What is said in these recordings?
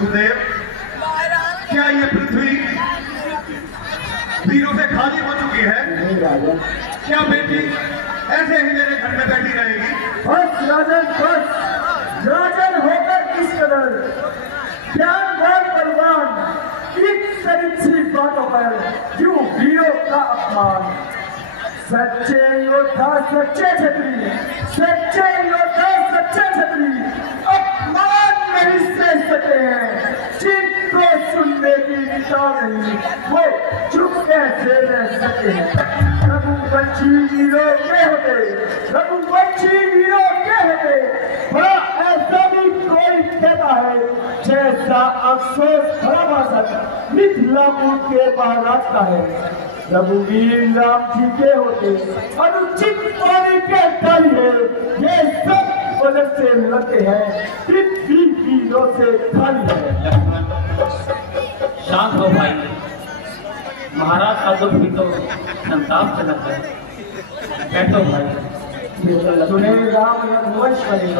गुरुदेव, क्या ये पृथ्वी वीरों से खाली हो चुकी है? नहीं राजन। क्या बेटी ऐसे ही मेरे घर में बैठी रहेगी? बस राजन बस। राजन होकर किस कदर ज्ञानवान बलवान इन सरिच्छी बातों पर क्यों वीरों का अपमान? सच्चे योद्धा सच्चे छत्री, सच्चे योद्धा सच्चे छत्री अपमान नहीं सह सकते हैं। जिनको सुनने की किताब नहीं वो चुप कैसे रह सकते हैं? रघुवंशी वीरों के होते, रघुवंशी वीरों के होते बड़ा ऐसा भी कोई कहता है जैसा अफसोस भरा भाषण मिथिलापुर के महाराज का है। रघुवीर राम जी के होते अनुचित पानी के डाली है, ये सब वजह से लड़ते हैं, पृथ्वी वीरों से खाली है। शांत हो भाई, महाराज का दुख भी तो संतापजनक है। बैठो भाई। सुने राम रघुवंश बने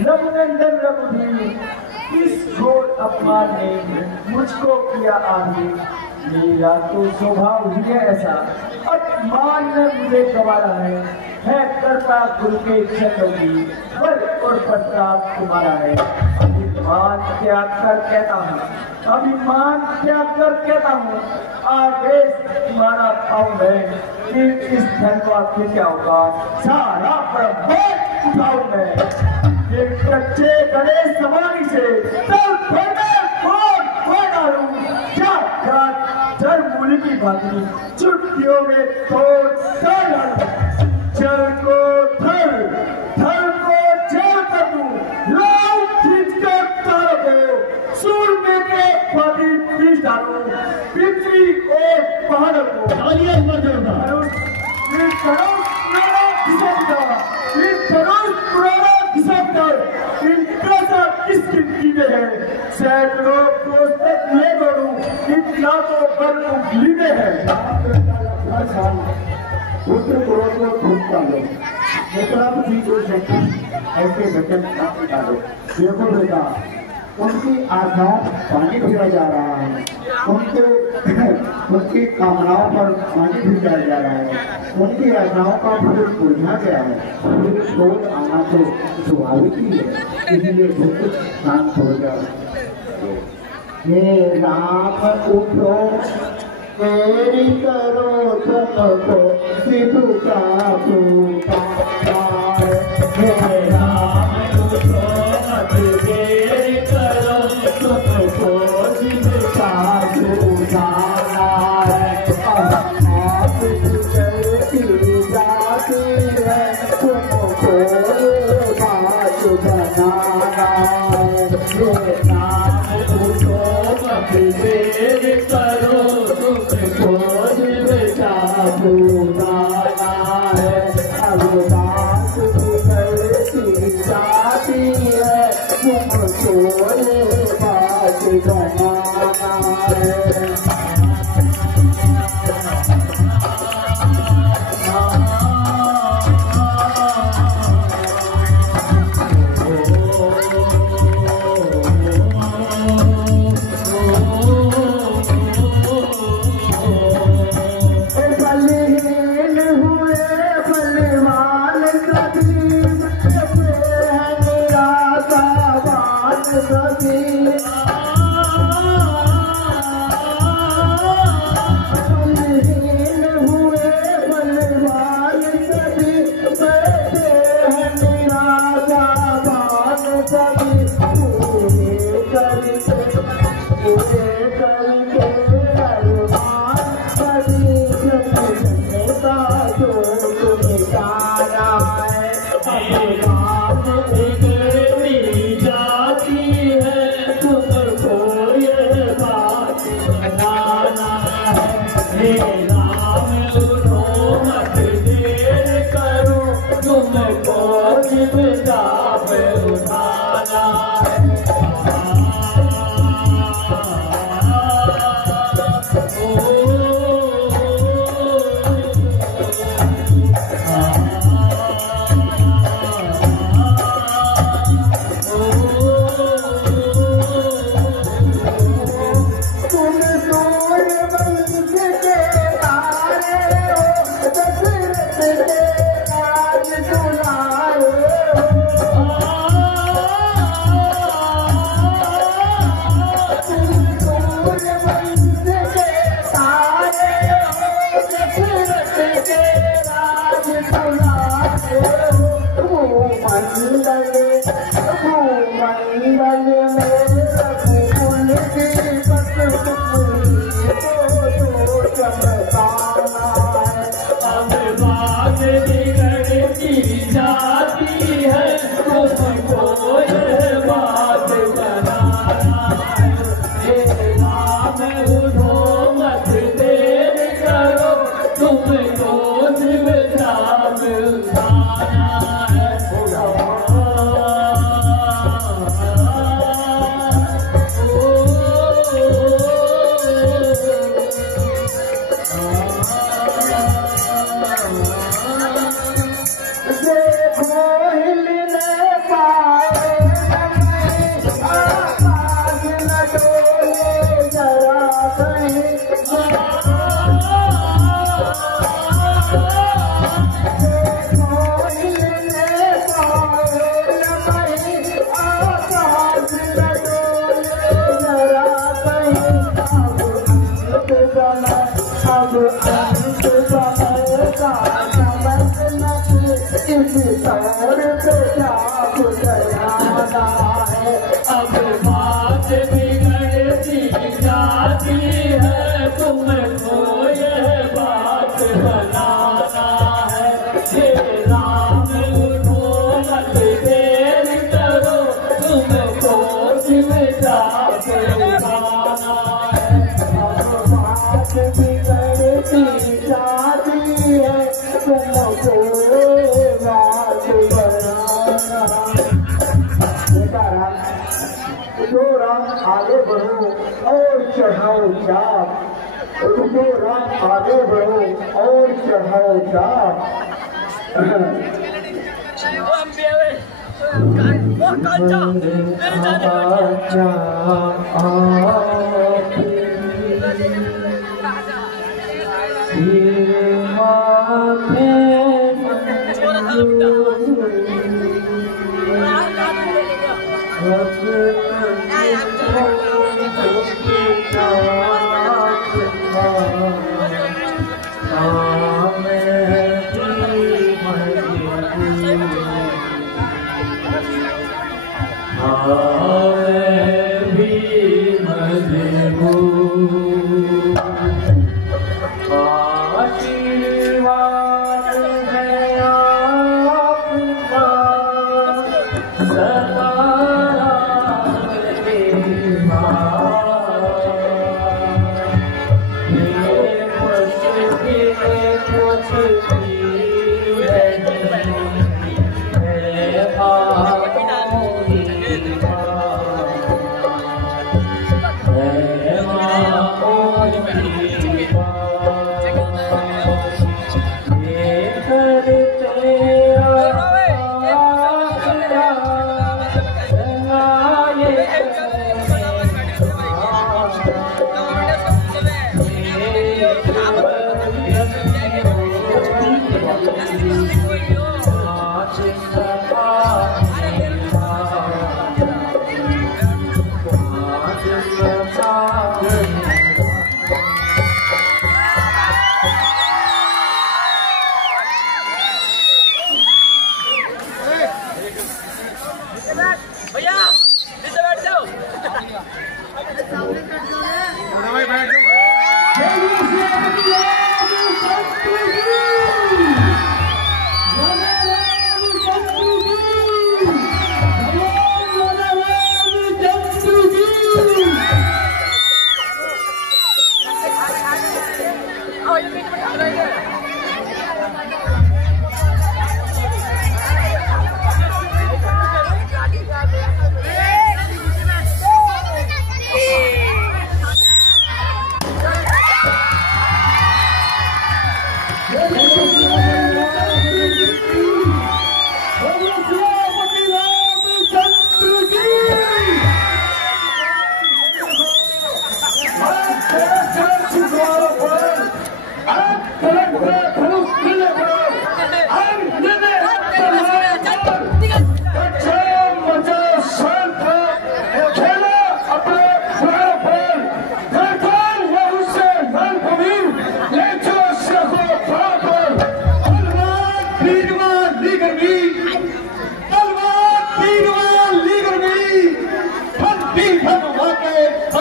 रघुनंदन रघुवीर, इस घोर अपमान ने मुझको किया आगे। मेरा तो स्वभाव ही है ऐसा, अपमान ने मुझे गंवारा है करता गुरु के चरणों की, बल और प्रताप तुम्हारा है। अभिमान त्याग कर कहता हूँ, अभिमान त्याग कर कहता हूँ, आदेश तुम्हारा पाऊँ है कि इस धनवाद की क्या होगा, सारा ब्रह्मांड उठाऊँ मैं। एक कच्चे गणेश सवारी से तल भरना खोल डालूं, क्या मूली की भांति चुटकियों में तोड़ डालूं। जल को थल, थल को जल कर दूं, लाऊ खींच कर तारों को सूरमे के पानी पीस डालूं, पृथ्वी और पहाड़ों को सैकड़ों तक ले बढ़ूं, इतना तो बल लीने हैं। पुत्र क्रोध को ढूंढता लो, नेत्रावती को ऐसे वचन डालो। देखो बेटा, उनकी आशाओं पानी भिजाया जा रहा है, उनकी कामनाओं पर पानी भिजाया जा रहा है, उनकी आशाओं का फल उलझा गया है। फिर क्रोध आना तो स्वाभाविक ही है, इसलिए बिल्कुल शांत हो जाए। हे राम उठो, मेरी करो तुमको सिद्धू का पुकार। हे राम उठो, मेरी करो तुमको सिद्धू का पुकार। आप की जाती है तुमको बात बनाना। हे राम उठो, मेरी करो तुमको दिलका पुराना है। अब बात करती जाती है तुमको बात बनाना है। आगे बढ़ो और चढ़ाओ चाप, रुको राम आगे बढ़ो और चढ़ाओ चाप।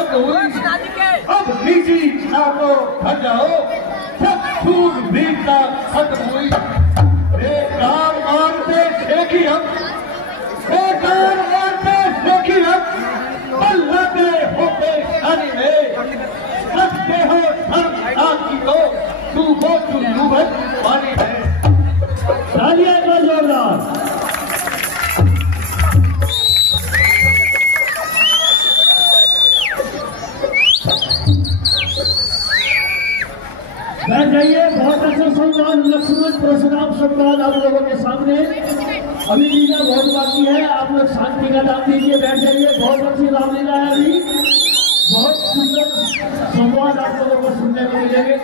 बंद हुई। अब नीची नाको भर जाओ, सब छूट भीड़ता खत्म हुई। बेकार मारते देखी हम, बेकार मारते देखी हम, बल्लते होते खाने में रखते हो धर्म की तो तू वो चुल्लूबत पानी है। तालियां एक बार जोरदार। बैठ जाइए। बहुत अच्छा सम्मान लक्ष्मण परशुराम सम्मान आप लोगों के सामने। अभी लीला बहुत बाकी है, आप लोग शांति का दान दीजिए। बैठ जाइए। बहुत अच्छी रामलीला है। अभी बहुत सुंदर संवाद आप लोगों को सुनने को मिलेंगे।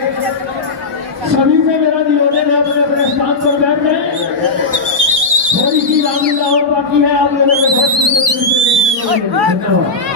सभी से मेरा निवेदन है, अपने अपने स्थान पर बैठ जाए। थोड़ी सी रामलीला और बाकी है, आप लोगों को बहुत सुंदर तरीके से देखने को मिलेगा। धन्यवाद।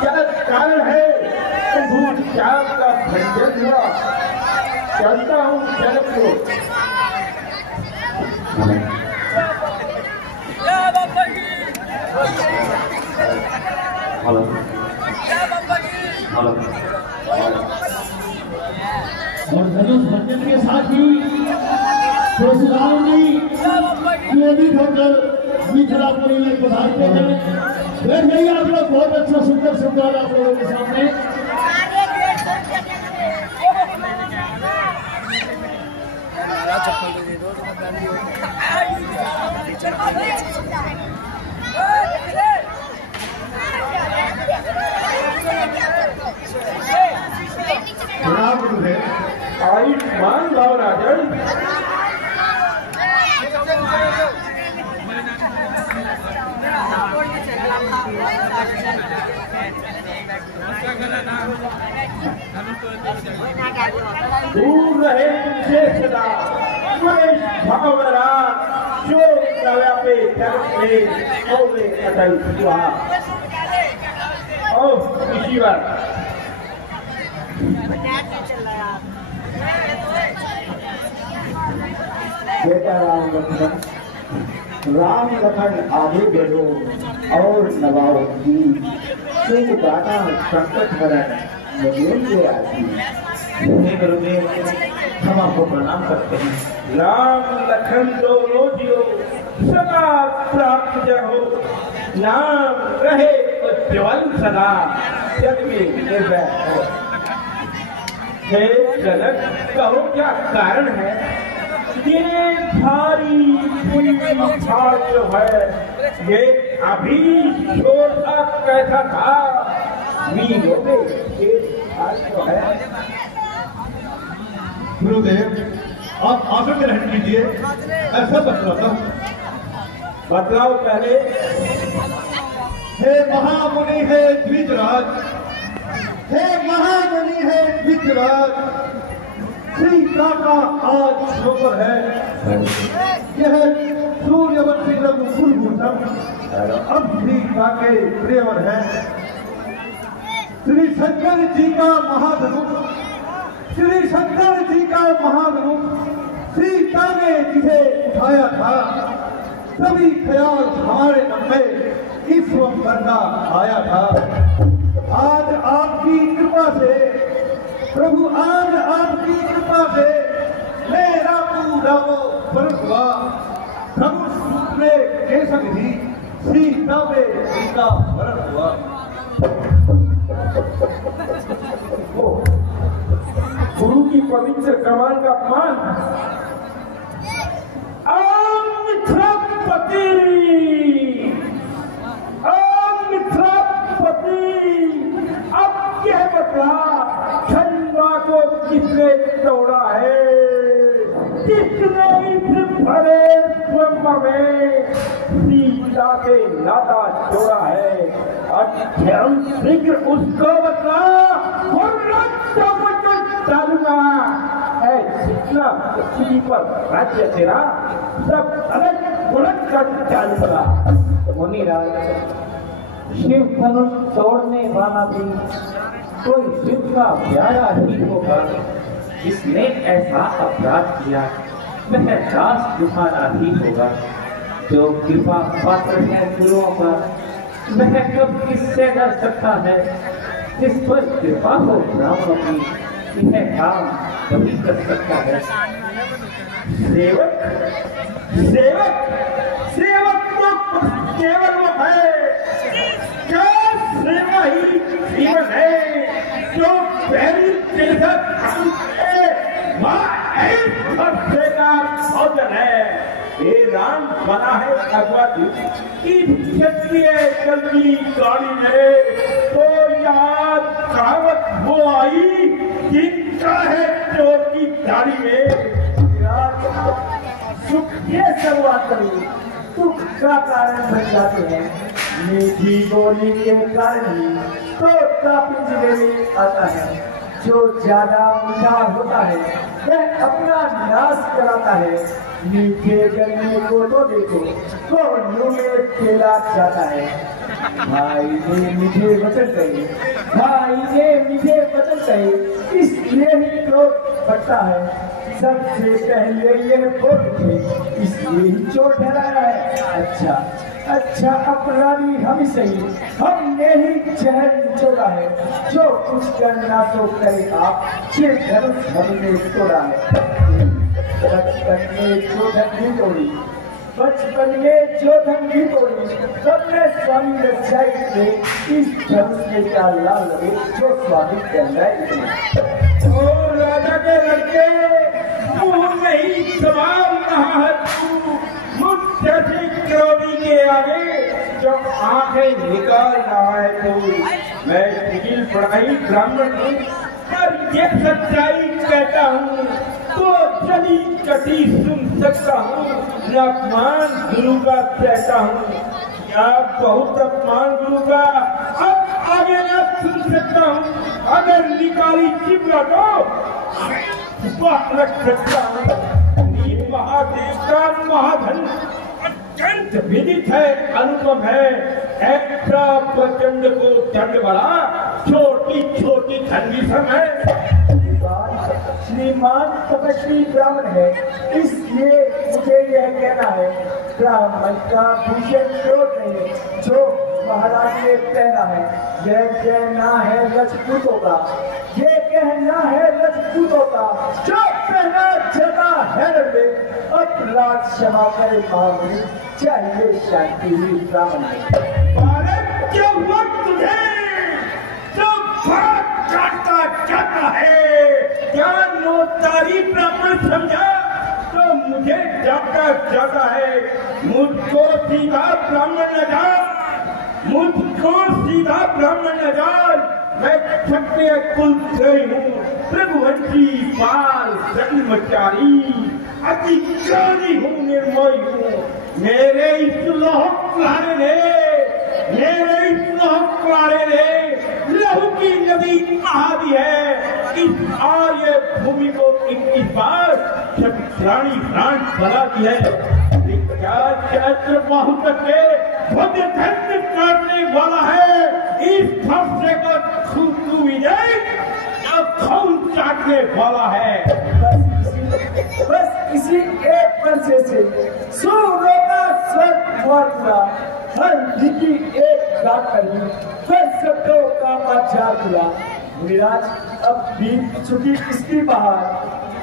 क्या कारण है? भूत त्याग का भंजन हुआ। चलता हूँ जन्म को। और धनुष भंजन के साथ ही परशुराम जी क्रोधित होकर मिथिलापुरी में पधारते हैं। बैठ जाइए आप लोग। बहुत अच्छा सुंदर संवाद आप लोगों के सामने। आयुष्मान भाव राजन। दूर रहे तुमसे सदा भावरा जो पे जगत में ओवे अटल हुआ। ओ इसी बात बेटा राम लक्ष्मण, राम लखन आगे बढ़ो और नवाओ की सुख दाता संकट हरण मजूर के आती। गुरुदेव, हम आपको प्रणाम करते हैं। राम लखन दोनों जियो सदा प्राप्त जहो, नाम रहे उज्ज्वल सदा जग में निर्भय हो। हे जनक, कहो क्या कारण है? ये भारी छाड़ जो है, ये अभी छोटा कैसा था? वीरों में ये छाड़ जो है। गुरुदेव, आप आसन में रहने कीजिए, ऐसा बतलाता हूँ। बतलाओ पहले। हे महामुनि है द्विजराज, हे महामुनि है द्विजराज, सीता का आज शोभर है। यह सूर्यवंशी रघु कुलभूषण अब श्री का के प्रियवर है श्री शंकर जी का महाधनुष, श्री शंकर जी का महाधनुष सीता ने जिसे उठाया था, सभी ख्याल हमारे मन में इस स्वयंवर का आया था। आज आपकी कृपा से प्रभु, आज आपकी कृपा से मेरा पूरा वो फर्ज हुआ। धनुष में केसर ही सीता में सीता फर्ज हुआ। गुरु की पवित्र कमान का मान मित्रपति, अब यह बता खंडवा को किसने तोड़ा है, किसने इस भरे स्वयं में सीता के नाता जोड़ा है। अत्यम शीघ्र उसको बता डालूंगा है जितना पृथ्वी पर राज्य तेरा सब अलग उलट कर डालूंगा। मुनिराज, शिव धनुष तोड़ने वाला भी कोई शिव का प्यारा ही होगा। जिसने ऐसा अपराध किया वह दास तुम्हारा ही होगा। जो कृपा पात्र है गुरुओं पर वह कब किससे डर सकता है। जिस पर कृपा हो ब्राह्मणों की यह काम कभी कर सकता है। सेवक सेवक सेवक तो केवल वो है, क्या सेवा ही जीवन है। जो पहली भोजन है ये राम बना है भगवत की क्षत्रिय जल्दी गाड़ी में तो याद कहावत वो आई जिनका है चोर की गाड़ी में। सुख ये शुरुआत करी सुख का कारण बन जाते हैं। मीठी बोली के कारण ही तो पिंजरे में आता है। जो ज्यादा मीठा होता है वह अपना नाश कराता है। मीठे गन्ने को तो देखो तो मुंह में खेला जाता है। भाई ने मीठे वचन कहे, भाई ने मीठे वचन कहे, इसलिए ही क्रोध बढ़ता है। सबसे पहले यह बोल थे इसलिए ही चोट ठहराया है। अच्छा अपराधी हम सही, हमने ही जहर निचोड़ा है। जो कुछ करना तो करेगा, ये धनुष हमने तोड़ा है। बचपन में जो धन तोड़ी, बचपन में जो धन भी तोड़ी, सबने स्वामी रक्षाई से इस धनुष में क्या लाल लगे जो स्वामी कहलाए। और राजा के लड़के मुंह नहीं सवाल रहा तू मुझसे क्रोधी के आगे जो आंखें निकाल रहा है तू। मैं सिविल पढ़ाई ब्राह्मण हूँ पर ये सच्चाई कहता हूँ तो चली कटी सुन सकता हूँ। न अपमान गुरु का कहता हूँ या बहुत अपमान गुरु का अब आगे न सुन सकता हूँ। अगर निकाली चिपला तो रख सकता हूँ। महादेव का महाधन अत्यंत विदित है, अनुपम है। ऐसा प्रचंड को दंड बड़ा छोटी छोटी ठंडी समय। श्रीमान तपस्वी ब्राह्मण है इसलिए मुझे यह कहना है ब्राह्मण का भूषण क्रोध नहीं जो महाराज ने कहना है। यह कहना है रजपूतों का, ये कहना है रजपूतों का जो कहना जगा है रे अपराध क्षमा करे मामले चाहिए शांति ही ब्राह्मण भारत के वक्त तुझे जो भाग काटता जाता है ज्ञान नो तारी ब्राह्मण समझा तो मुझे जाता जाता है। मुझको सीधा ब्राह्मण न जान, मुझको सीधा ब्राह्मण न जान। मैं क्षत्रिय कुल से हूँ, रघुवंशी पाल जन्मचारी, अति ज्ञानी हूँ, निर्मोही हूँ। मेरे इस लोह कुल्हाड़े ने, मेरे इस लोह कुल्हाड़े ने लहू की नदी बहा दी है। इस आर्य भूमि को 21 बार क्षत्राणी प्राण बना दी है। क्या चैत्र माह तक के भव्य धन्य काटने वाला है इस फरसे का खुशबू विजय अब खून चाटने वाला है। बस इसी एक फरसे से सूर्य का स्वर्ग हुआ हर दिखी एक गाट करी फिर सबको का मचार हुआ। विराज अब बीत चुकी इसकी बहार,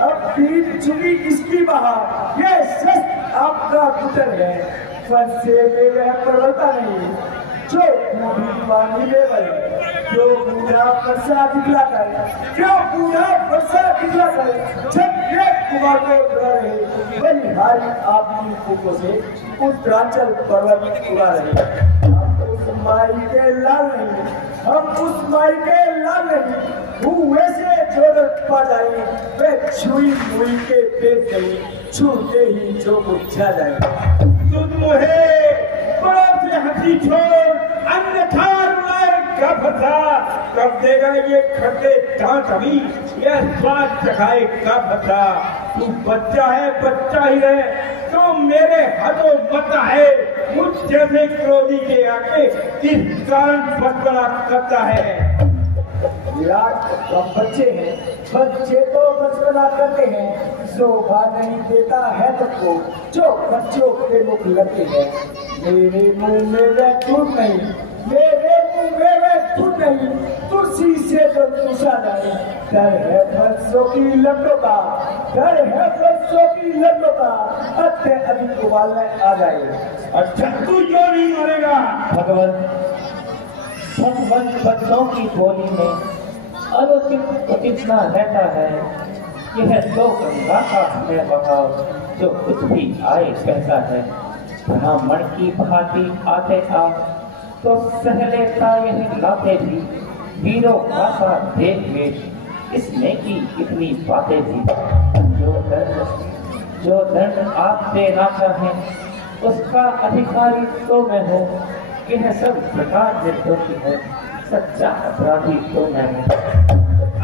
अब बीत चुकी इसकी बहार, ये सच आपका गुजर है। फरसे में वह प्रवता नहीं जो पानी में बने, जो बूढ़ा फरसा दिखला कर, जो बूढ़ा फरसा दिखला कर छठे कुमार को उड़ा रहे बलिहारी आपकी फूकों से उत्तरांचल पर्वत उड़ा रहे। हम उस माई के लाल नहीं, हम उस माई के लाल नहीं, हुए से जो पा जाए वे छुई मुई के पेट नहीं, छूते ही जो बुझा जाए। तुम मुझे बड़ा से हंसी छोड़ अन्यथा का फसा कब देगा ये खड्डे दांत अभी यह स्वाद चखाए का फसा। तू बच्चा है बच्चा ही रहे तो मेरे हाथों मता है मुझ जैसे क्रोधी के आके इस कारण बदला करता है। विराट हम बच्चे हैं, बच्चे तो बचपना करते हैं, शोभा नहीं देता है तुमको जो बच्चों के मुख लगते हैं। मेरे मुंह में वह टूट नहीं, मेरे मुंह में वह टूट नहीं, तुलसी से तो दूसरा नहीं। डर है बरसों की लड़कों का, डर है बरसों की लड़कों का, अच्छे अधिक उबालने आ जाए। अच्छा तू क्यों नहीं मरेगा? भगवान बच्चों की बोली में अनुचित उचितना रहता है। यह तो गंगा का है बहाव जो कुछ भी आए कहता है। ब्राह्मण की भांति आते आ तो सह लेता यह लाते भी, वीरों का देख वेश इसमें की इतनी बातें भी। जो दंड आप देना चाहे उसका अधिकारी तो मैं हूँ, यह सब प्रकार निर्दोषी है, सच्चा अपराधी तो मैं हूँ।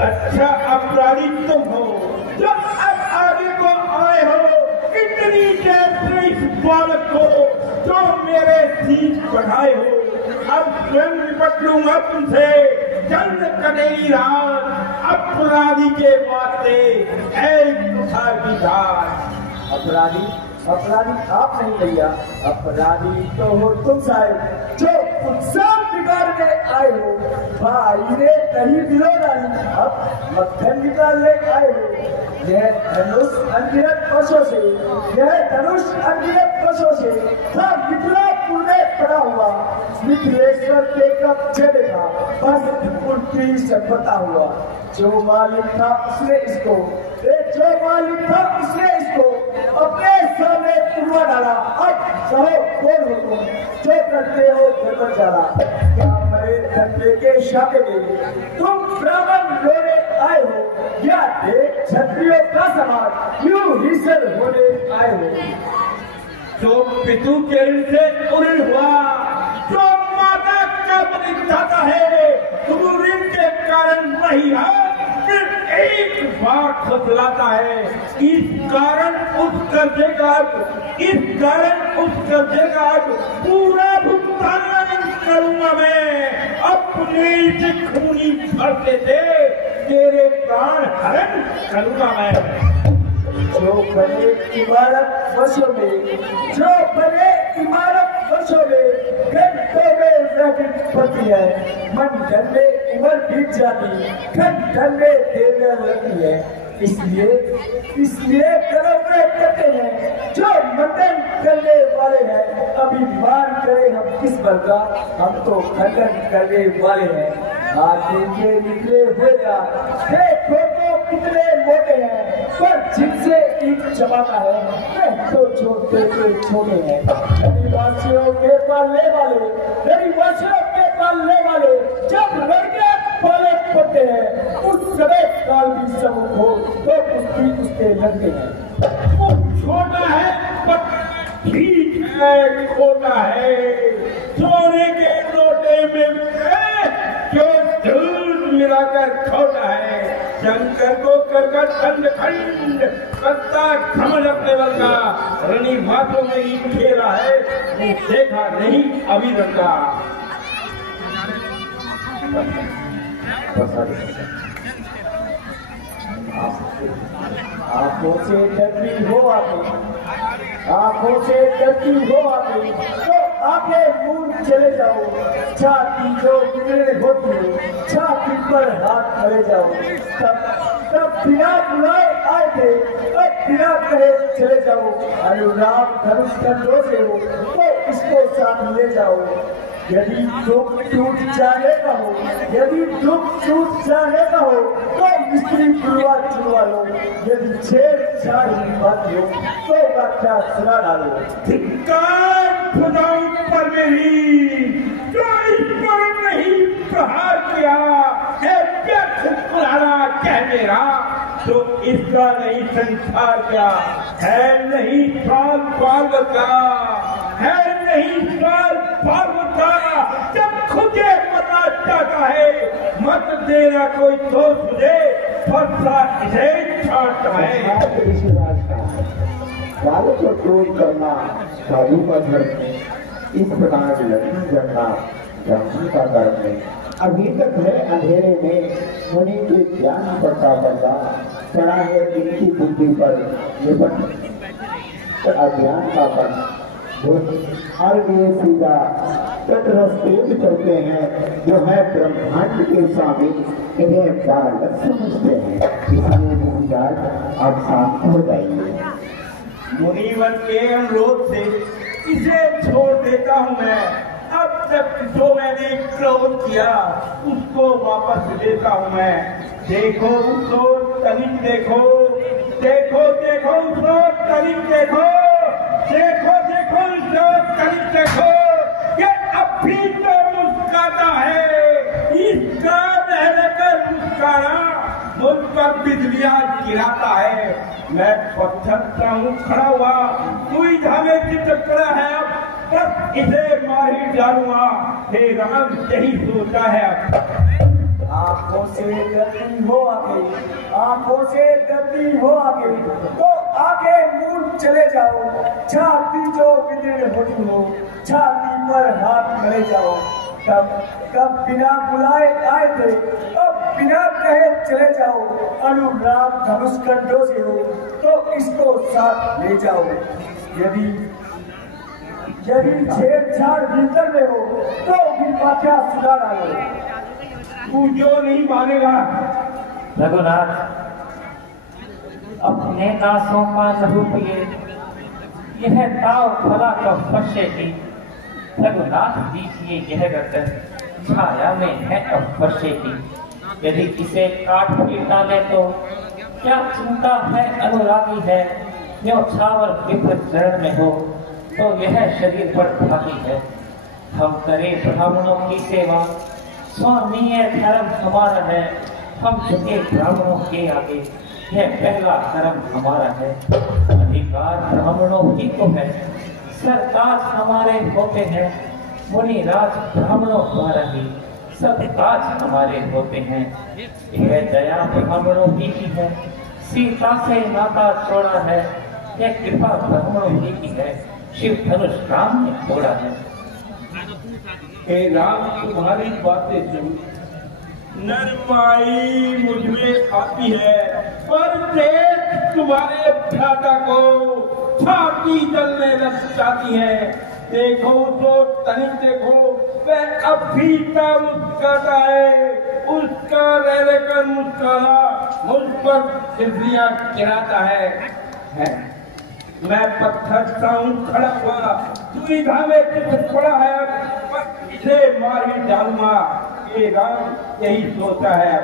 अच्छा अपराधी तुम हो जो अब आगे को आए हो, कितनी देर इस बालक को जो मेरे सीट बढ़ाए हो। अब स्वयं निपट लूंगा तुमसे जल्द कटेगी रात अपराधी के वास्ते अपराधी अपराधी आप नहीं भैया, अपराधी तो हो तुम साहब जो उत्सव बिगाड़ने आए हो। भाई ने कहीं दिलो नहीं अब मक्खन निकालने आए हो। यह धनुष अनगिनत वर्षों से, यह धनुष अनगिनत वर्षों से था मिथिलापुर में पड़ा हुआ। मिथिलेश्वर के कब्जे में था बस उल्टी से पता हुआ। जो मालिक था उसने इसको, जो मालिक था उसने इसको अपने सामने तुड़वा डाला। अब कहो कौन हो तुम जो करते हो गड़बड़ डाला। क्या मरे धंधे के शाके में तुम ब्राह्मण लोने आए हो, या देख क्षत्रियों का समाज क्यों हिस्सर होने आए हो। जो पितु के ऋण से उऋण हुआ, जो माता का बलिदाता है, तुम ऋण के कारण वही है फिर एक बार खुदलाता है। इस कारण उस कर्जे का, इस कारण उस कर्जे का पूरा भुगतान करूंगा मैं। अपने इस खूनी भरते से तेरे प्राण हरण करूंगा मैं। जो बने इमारत वर्षों में, जो बने इमारत वर्षों में घंटों में रैकेट पड़ती है, मंडन में उम्र बीत जाती घंटन में देने लगती है। इसलिए कलम करते हैं जो मंडन करने वाले हैं। अभिमान करें हम किस बल का, हम तो खंडन करने वाले हैं। हाथी के निकले हुए देखो तो कितने मोटे हैं, पर जिनसे ईट चबाता है वे तो छोटे से छोटे हैं। आदिवासियों के पालने वाले, आदिवासियों के पालने वाले जब लड़के पाले पड़ते हैं उस समय काल भी सब हो तो कुश्ती उसके लगते हैं। वो छोटा है पर ठीक है, खोटा है, सोने के लोटे में क्यों दूध मिलाकर खोटा है। शंकर को करकर खंड खंड कत्ता घमंड अपने बल का रनी बातों में ही खेला है, वो देखा नहीं अभी रखा। आंखों से डरती हो आती, आंखों से डरती हो आती, तो आगे मूंद चले जाओ। छाती जो बिगड़े होती हो, छाती पर हाथ धरे जाओ। तब बिना बुलाए आए थे, अब बिना कहे चले जाओ। अनुराग धनुष कंधों से हो तो इसको साथ ले जाओ। यदि दुख टूट जाएगा हो, यदि दुख टूट जाएगा हो तो मिस्त्री गुरुआ चुनवा लो। यदि छेड़छाड़ की बात हो तो व्याख्या सुना डालो। धिक्कार खुदाई पर मेरी, जो इस पर नहीं प्रहार किया है, व्यर्थ पुराना कह मेरा, तो इसका नहीं संसार का है, नहीं साल पार्वत का है, नहीं साल पार्वत का। जब खुदे पता चाहता है, मत देना कोई दोष मुझे, फरसा इसे छाड़ता है। काल को क्रोध करना साधु का धर्म है, इस प्रकार लड़ना जड़ना ब्राह्मण का कर्म है। अभी तक है अंधेरे में मुनि के ज्ञान पड़ता पड़ता पड़ा है इनकी बुद्धि पर निपट अज्ञान का पन। और ये सीधा तट रास्ते में चलते हैं, जो है ब्रह्मांड के स्वामी, इन्हें बालक समझते हैं। इसलिए मुनिराज आप शांत हो जाइए। मुनिवर के अनुरोध से इसे छोड़ देता हूँ मैं। अब तक जो मैंने क्रोध किया उसको वापस लेता हूँ मैं। देखो उसको तनिक देखो, देखो देखो उसको तनिक देखो, देखो देखो उसको तनिक देखो। ये अब भी तो मुस्कुराता है, इसका रहकर मुस्कुराना मुझ पर बिजलियां गिराता है। मैं पत्थर सा हूँ खड़ा हुआ, दुविधा में चित खड़ा है। अब बस इसे मार ही डालूंगा। हे राम यही सोचा है। आंखों से डरती हो आगे, आंखों से डरती हो आगे, तो आगे मूड चले जाओ। छाती जो बिगड़े होती हो, छाती पर हाथ मरे जाओ। तब बिना बुलाए आए थे, अब बिना कहे चले जाओ। अनुराग धनुष कंधों से हो तो इसको साथ ले जाओ। यदि छेड़छाड़ भीतर में हो तो भी व्याख्या सुना डालो। तू जो नहीं मानेगा। रघुनाथ, अपने दासों का लहू पिए, यह दाव भला तो फर्शेगी। रघुनाथ दीजिए यह गर्दन, छाया में है अब फर्शेगी। यदि इसे काट पीट डाले तो क्या चिंता है, अनुरागी है। यो छावर विप्र चरण में हो तो यह शरीर पर भागी है। हम करें ब्राह्मणों की सेवा, स्वामी धर्म हमारा है। हम झुके ब्राह्मणों के आगे, यह पहला धर्म हमारा है। अधिकार ब्राह्मणों ही को है, सरताज हमारे होते हैं। मुनिराज ब्राह्मणों द्वारा ही सब काज हमारे होते हैं। यह दया ब्राह्मणों ही की है, सीता से नाता छोड़ा है। यह कृपा ब्राह्मणों ही की है, शिव धनुष राम ने तोड़ा है। हे राम तुम्हारी बातें सुन, नरमाई मुझ में आती है, पर देख तुम्हारे भ्राता को छाती जलने लग जाती है। देखो तो तनिक देखो, वह अब भी मुस्कुराता है। उसका रह रहकर मुस्कुराना मुझ पर बिजलियां गिराता है। मैं पत्थर सा हूँ खड़ा हुआ, दुविधा में चित पड़ा है। इसे मार ही डालूंगा। ये राम यही सोचा है।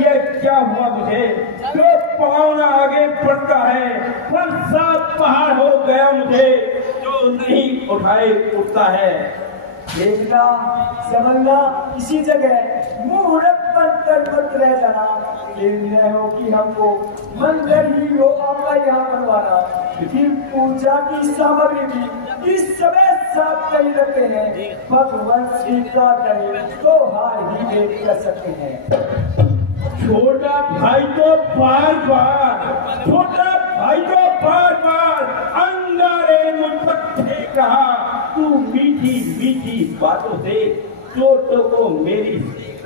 ये क्या हुआ मुझे, जो पाँव आगे बढ़ता है, पर सात पहाड़ हो गया मुझे, जो नहीं उठाए उठता है। देखना समझना इसी जगह मुहूर्त बनकर मत रह जाना। निर्णय हो कि हमको मंदिर ही हो आपका यहाँ बनवाना। कि पूजा की सामग्री भी इस समय साफ नहीं रखते हैं। भगवान स्वीकार करें तो हार ही देख कर सकते हैं। छोटा भाई तो बार बार, छोटा भाई तो बार बार अंगारे मुझे कहा, तू मीठी मीठी बातों से चोटों को मेरी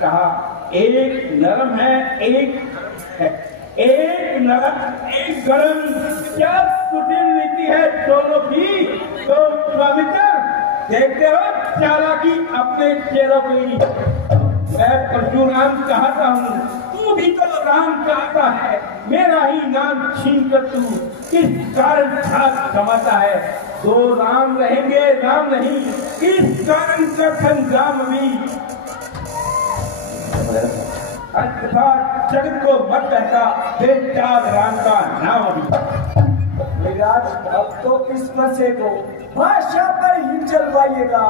कहा। एक नरम है, एक नरम एक गरम, क्या कुटिल नीति है दोनों की। तो पवित्र देखते हो चालाकी अपने चेहरों की। मैं परशुराम कहता हूँ, तू भी तो राम कहता है। मेरा ही नाम छीन कर तू किस कारण हाथ कमाता है। दो राम रहेंगे राम नहीं, इस कारण का संग्राम भी। जगत को मत कहता बेचार राम का नाम अभी। विराट अब तो किस्मत से को भाषा पर ही चलवाइएगा।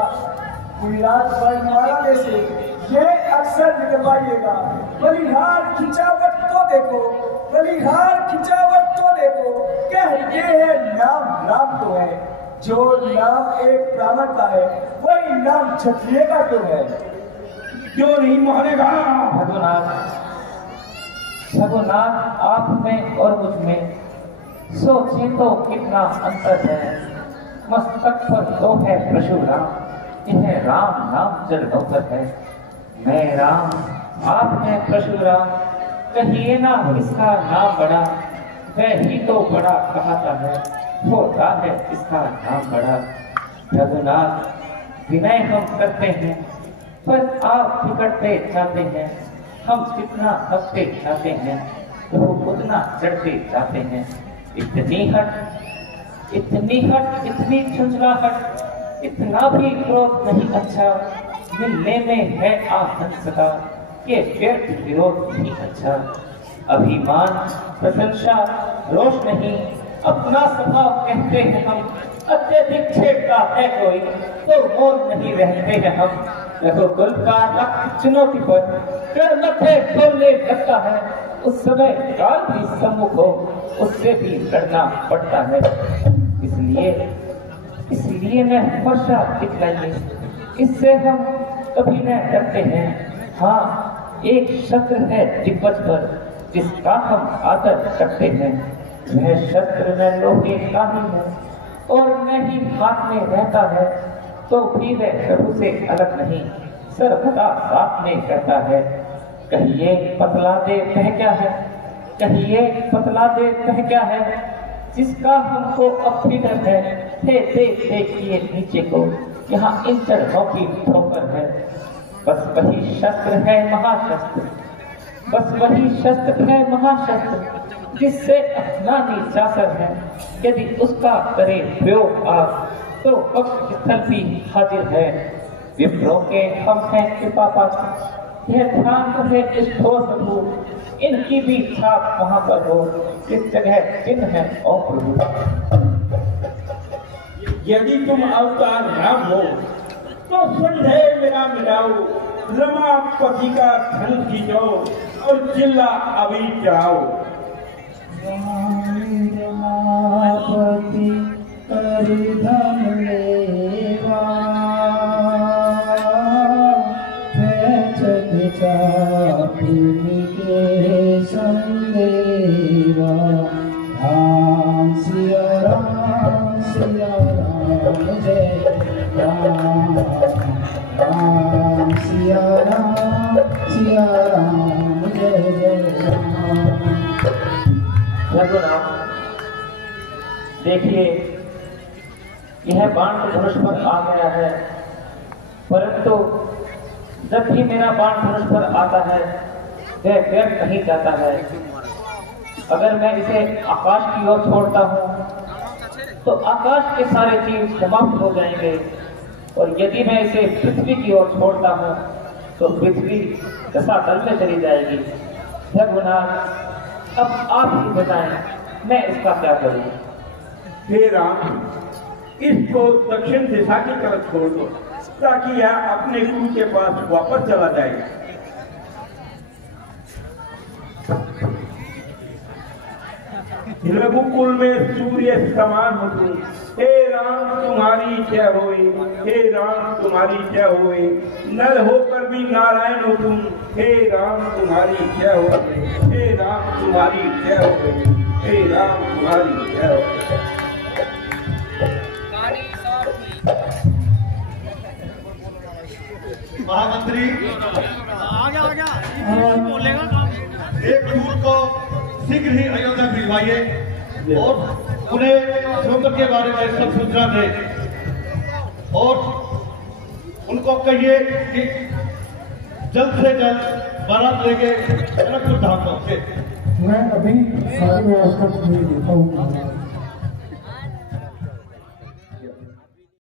विराट वर्णमाला में से ये अक्षर निकलवाइएगा। बलिहार खिंचावट तो देखो, बलिहार खिंचावट तो देखो। कहते हैं नाम नाम तो है, जो नाम एक ब्राह्मण का है वही नाम क्षत्रिय का क्यों है। क्यों नहीं मानेगा। रघुनाथ आप में और मुझ में सोचे तो कितना अंतर है। मस्तक पर तो है परशुराम, यह राम नाम जलधोकर है। मैं राम आप हैं परशुराम, कहिए ना इसका नाम बड़ा। वह ही तो बड़ा कहता है, होता है इसका नाम बड़ा। रघुनाथ विनय हम करते हैं, पर आप बिगड़ते जाते हैं। हम जितना हंसते जाते हैं तो उतना चढ़ते जाते हैं। इतनी हट, इतनी झुंझलाहट, इतना भी क्रोध नहीं अच्छा। मिलने में है आहंसता, ये व्यर्थ विरोध नहीं अच्छा। अभिमान प्रशंसा रोष नहीं, अपना स्वभाव कहते हैं हम। अत्यधिक छेड़ता है कोई तो मौन नहीं रहते हैं हम। रघुकुल का रक्त चुनौती पर कर मथे खोलने लगता है। उस समय काल भी सम्मुख हो, उससे भी लड़ना पड़ता है। इसलिए मैं वर्षा दिखलाइए, इससे हम कभी न डरते हैं। हाँ, एक शस्त्र है तिब्बत पर जिसका हम आदर करते हैं। वह शस्त्र न लोहे का ही है और न ही हाथ में रहता है, तो भी वह प्रभु से अलग नहीं, सर्वदा साथ में करता है। कहिए पतला दे वह क्या है, कहिए पतला दे वह क्या है, जिसका हमको अब भी डर है। देखिए नीचे को, यहाँ इन चढ़ों की ठोकर है। बस वही शस्त्र है महाशस्त्र, बस वही शस्त्र है महाशस्त्र, जिससे अपना निशाचर है। यदि उसका करे प्रयोग आग, तो वक्त स्थल भी हाजिर है। विप्रों के हम हैं कृपा पात्र, यह ध्यान रहे इस ठोस प्रभु। इनकी भी छाप वहां पर हो, इस जगह चिन्ह है ओ प्रभु। यदि तुम अवतार राम हो तो संदेह मेरा मिटाओ। रमापति का धन खींचो और चिल्ला अभी चढ़ाओ। रमापति कर धन लेवा, चापुनी के संदेवा। राम सिया राम जय राम, राम सिया राम जय जय राम। रघुनाथ देखिए, यह बाण तो धनुष पर आ गया है, परंतु जब भी मेरा बाण धनुष पर आता है वह व्यर्थ नहीं जाता है। अगर मैं इसे आकाश की ओर छोड़ता हूँ तो आकाश के सारे जीव समाप्त हो जाएंगे, और यदि मैं इसे पृथ्वी की ओर छोड़ता हूँ तो पृथ्वी रसातल में चली जाएगी। रघुनाथ अब आप ही बताएं, मैं इसका क्या करूँ। हे राम, इसको दक्षिण दिशा की तरफ छोड़ दो, ताकि यह अपने गुरु के पास वापस चला जाए। रघुकुल में सूर्य समान हो तुम। हे राम तुम्हारी जय होए, हे राम तुम्हारी जय होए, नर होकर भी नारायण हो तुम। हे राम तुम्हारी जय होए, हे राम तुम्हारी जय होए, हे राम तुम्हारी जय होए। महामंत्री एक दूत को शीघ्र ही अयोध्या भिजवाइए और उन्हें श्रीमंत के बारे में सब सूचना दे और उनको कहिए कि जल्द से जल्द बारात लेके जनकपुर धाम पहुंचे। मैं अभी सारी व्यवस्था नहीं देता हूँ।